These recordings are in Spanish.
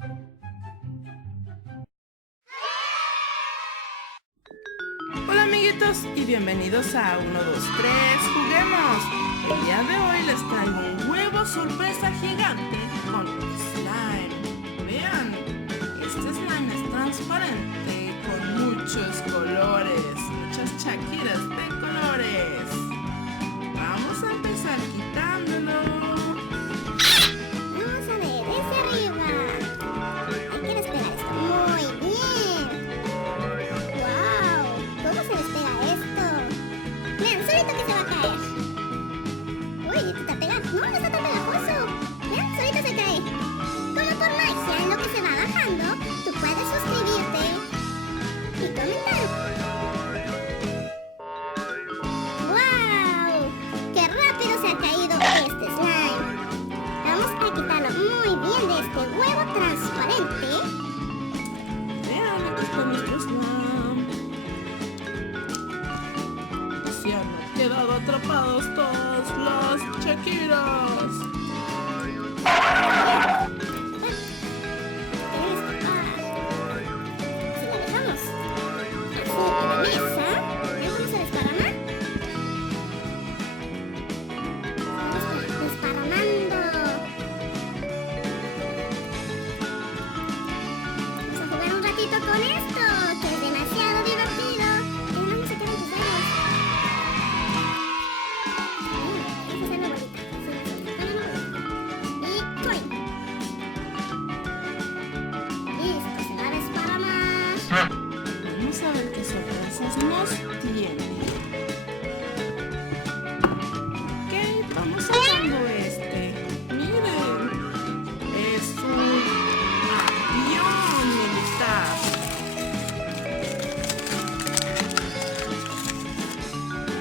Hola amiguitos y bienvenidos a 1, 2, 3, juguemos. El día de hoy les traigo un huevo sorpresa gigante con slime. Vean, este slime es transparente con muchos colores, muchas chaquiras de colores. Vamos a empezar quitándolo. Vamos a ver, desde arriba. Hay que despegar esto. Muy bien. ¡Wow! ¿Cómo se despega esto? Vean, solito que se va a caer. Uy, esto está pegado. No, no está tan pegajoso. Vean, solito se cae. Como por magia, en lo que se va bajando, tú puedes suscribirte y comentar. ¡Wow! ¡Qué rápido se ha caído este slime! Vamos a quitarlo muy bien de este huevo transparente. Vean, aquí está nuestro slime. Se han quedado atrapados todas las chaquiras. Si la dejamos así en la mesa, ¿cómo se desparrama? Vamos desparramando. Vamos a jugar un ratito con esto, que es demasiado divertido. No se queden tus dedos. Vamos a hacerlo bolita. Y ¡coin! Listo, se va a desparramar. Vamos a ver qué sorpresas nos tiene. Ok, vamos sacando este. Miren, es un avión militar.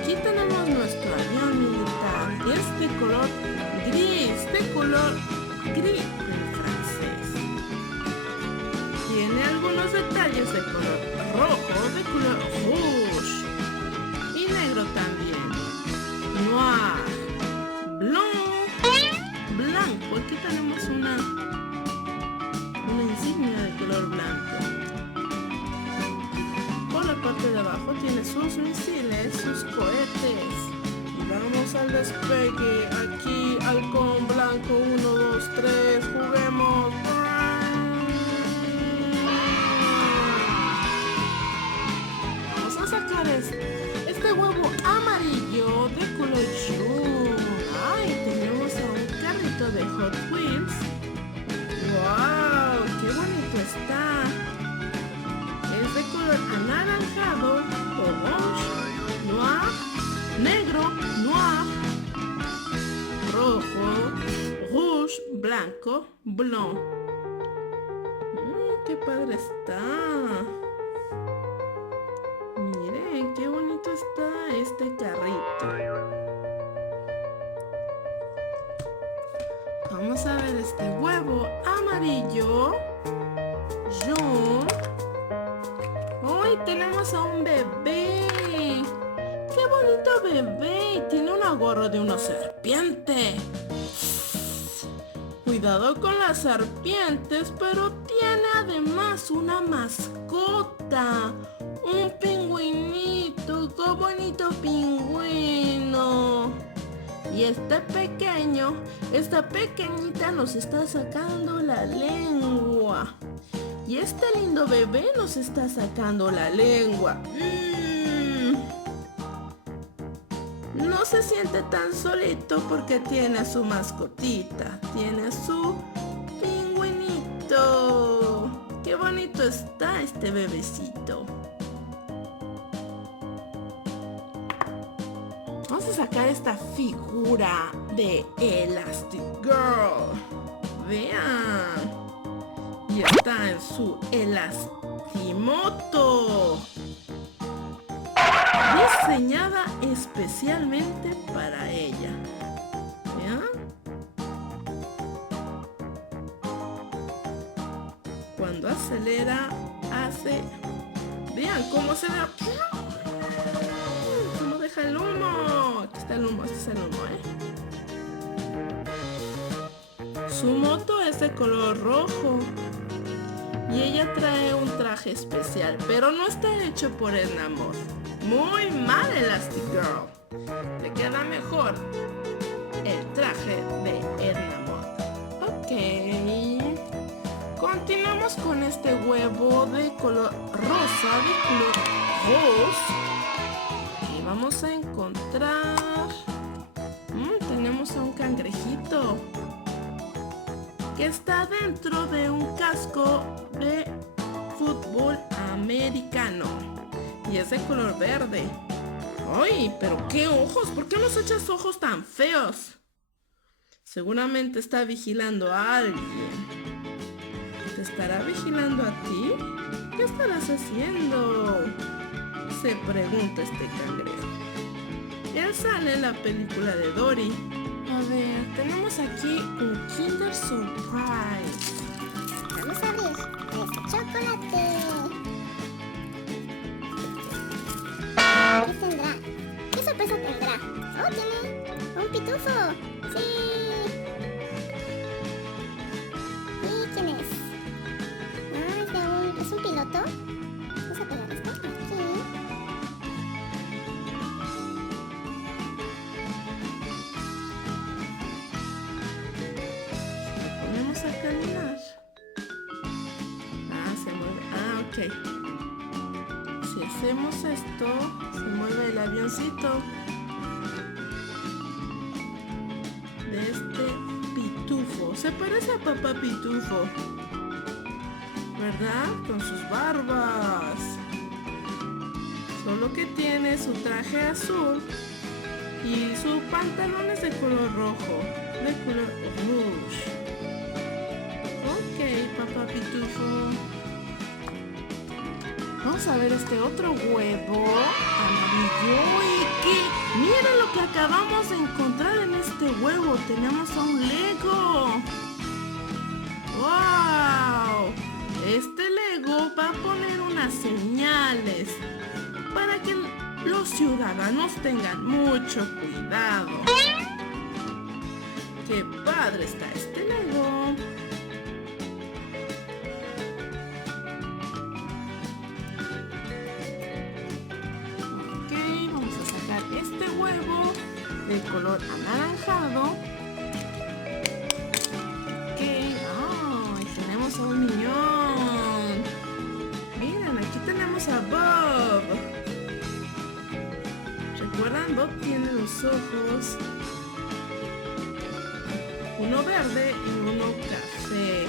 Aquí tenemos nuestro avión militar. Y es de color gris, de color gris en francés. Tiene algunos detalles de color rojo, de color rouge y negro también. Noir, blanco. Aquí tenemos una insignia de color blanco. Por la parte de abajo tiene sus misiles, sus cohetes. Y vamos al despegue. Aquí, halcón blanco, 1, 2, 3, juguemos. Vamos a sacar este huevo amarillo de color chum. Ay, tenemos a un carrito de Hot Wheels. ¡Wow! ¡Qué bonito está! Es de color anaranjado, orange, noir, negro, noir, rojo, rouge, blanco, blanc. ¡Qué padre está! Miren, qué bonito está este carrito. Vamos a ver este huevo amarillo. Jun. Hoy tenemos a un bebé. ¡Qué bonito bebé! Y tiene una gorra de una serpiente. Cuidado con las serpientes, pero tiene además una mascota. Un pingüinito. ¡Qué bonito pingüino! Y esta pequeñita nos está sacando la lengua. Y este lindo bebé nos está sacando la lengua. No se siente tan solito porque tiene a su mascotita. Tiene a su pingüinito. ¡Qué bonito está este bebecito! Vamos a sacar esta figura de Elastigirl. Vean. Y está en su Elastimoto. Diseñada especialmente para ella. ¿Vean? Cuando acelera, hace... Vean cómo se ve. ¿Cómo deja el humo? Aquí está el humo, este es el humo, Su moto es de color rojo y ella trae un traje especial, pero no está hecho por Edna Mode. Muy mal, Elastigirl. Le queda mejor el traje de Edna Mode. Ok. Continuamos con este huevo de color rosa, de color rose. Y vamos a encontrar... tenemos a un cangrejito que está dentro de un casco de fútbol americano. Y es de color verde. ¡Ay! ¿Pero qué ojos? ¿Por qué nos echas ojos tan feos? Seguramente está vigilando a alguien. ¿Te estará vigilando a ti? ¿Qué estarás haciendo? Se pregunta este cangrejo. Él sale en la película de Dory. A ver, tenemos aquí un Kinder Surprise. Vamos a abrir este chocolate. ¿Qué tendrá? ¿Qué sorpresa tendrá? ¡Oh, tiene un pitufo! ¡Sí! ¿Y quién es? ¿Es un piloto? Vamos a pegar esto aquí. Ponemos a caminar. Se mueve. Ok. Si hacemos esto, se mueve el avioncito de este pitufo. Se parece a Papá Pitufo, ¿verdad? Con sus barbas. Solo que tiene su traje azul y sus pantalones de color rojo, de color rouge. Ok, Papá Pitufo. Vamos a ver este otro huevo amarillo. Y que miren lo que acabamos de encontrar en este huevo. Tenemos a un Lego. ¡Wow! Este Lego va a poner unas señales para que los ciudadanos tengan mucho cuidado. ¡Qué padre está este Lego! Ok, vamos a sacar este huevo de color anaranjado. Ok, y tenemos a un niñón. Miren, aquí tenemos a Bob. ¿Recuerdan? Bob tiene los ojos, uno verde y uno café.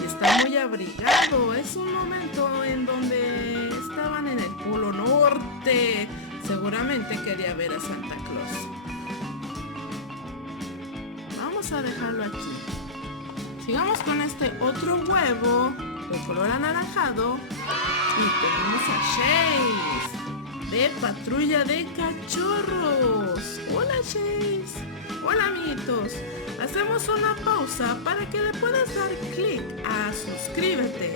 Y está muy abrigado. Es un momento en donde estaban en el Polo Norte. Seguramente quería ver a Santa Claus. Vamos a dejarlo aquí. Sigamos con este otro huevo de color anaranjado. Y tenemos a Chase, de Patrulla de Cachorros. Hola, Chase. Hola, amiguitos. Hacemos una pausa para que le puedas dar clic a suscríbete.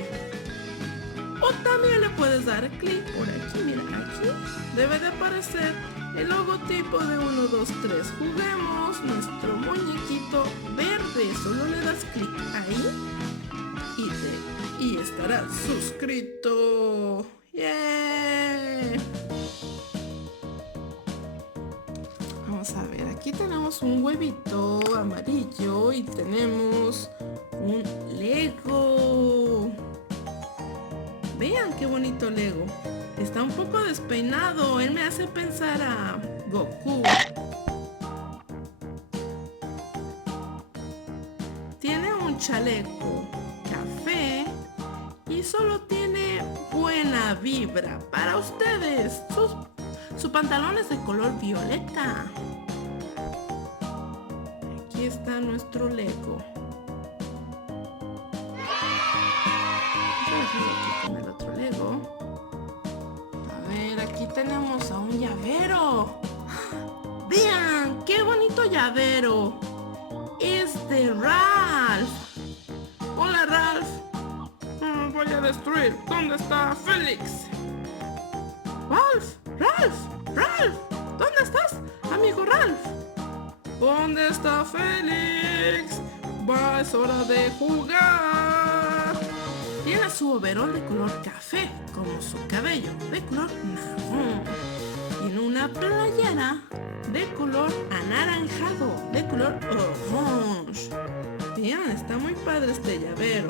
O también le puedes dar clic por aquí. Mira, aquí debe de aparecer el logotipo de 1, 2, 3. Juguemos, nuestro muñequito verde. Solo le das clic ahí y estarás suscrito. ¡Yeah! Vamos a ver, aquí tenemos un huevito amarillo y tenemos un Lego. Vean qué bonito Lego. Está un poco despeinado. Él me hace pensar a Goku. Tiene un chaleco café y solo tiene buena vibra para ustedes. Su pantalón es de color violeta. Aquí está nuestro Lego. Aquí con el otro Lego. A ver, aquí tenemos a un llavero. ¡Vean! ¡Qué bonito llavero! Es de Ralph. Hola, Ralph. Voy a destruir. ¿Dónde está Félix? Ralph, Ralph, Ralph. ¿Dónde estás, amigo Ralph? ¿Dónde está Félix? va, es hora de jugar. Tiene su overol de color café, como su cabello, de color marrón. Tiene una playera de color anaranjado, de color orange. Bien, está muy padre este llavero.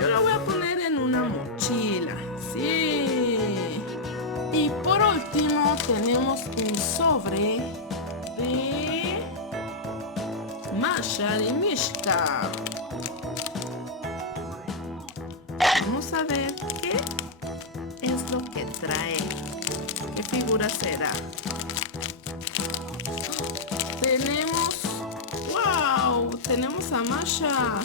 Yo lo voy a poner en una mochila, sí. Y por último tenemos un sobre de Masha y Mishka. Vamos a ver qué es lo que trae. ¿Qué figura será? Tenemos... ¡Wow! Tenemos a Masha.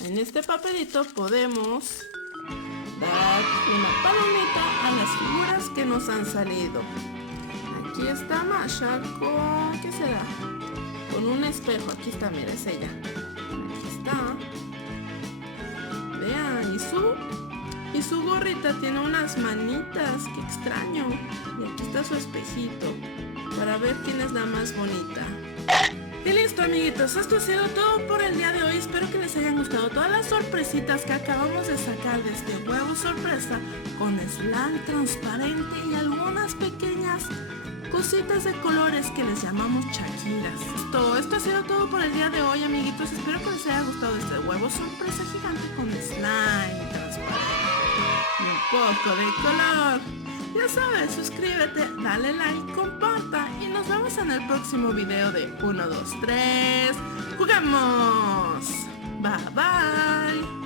En este papelito podemos dar una palomita a las figuras que nos han salido. Aquí está Masha con... ¿qué será? Con un espejo. Aquí está, mira, es ella. Aquí está. Vean, y su gorrita tiene unas manitas. ¡Qué extraño! Y aquí está su espejito para ver quién es la más bonita. Y listo, amiguitos, esto ha sido todo por el día de hoy. Espero que les hayan gustado todas las sorpresitas que acabamos de sacar de este huevo sorpresa con slime transparente y algunas pequeñas cositas de colores que les llamamos chaquiras. Esto ha sido todo por el día de hoy, amiguitos. Espero que les haya gustado este huevo sorpresa gigante con slime transparente y un poco de color. Ya sabes, suscríbete, dale like, comparta y nos vemos en el próximo video de 1, 2, 3. ¡Jugamos! Bye bye.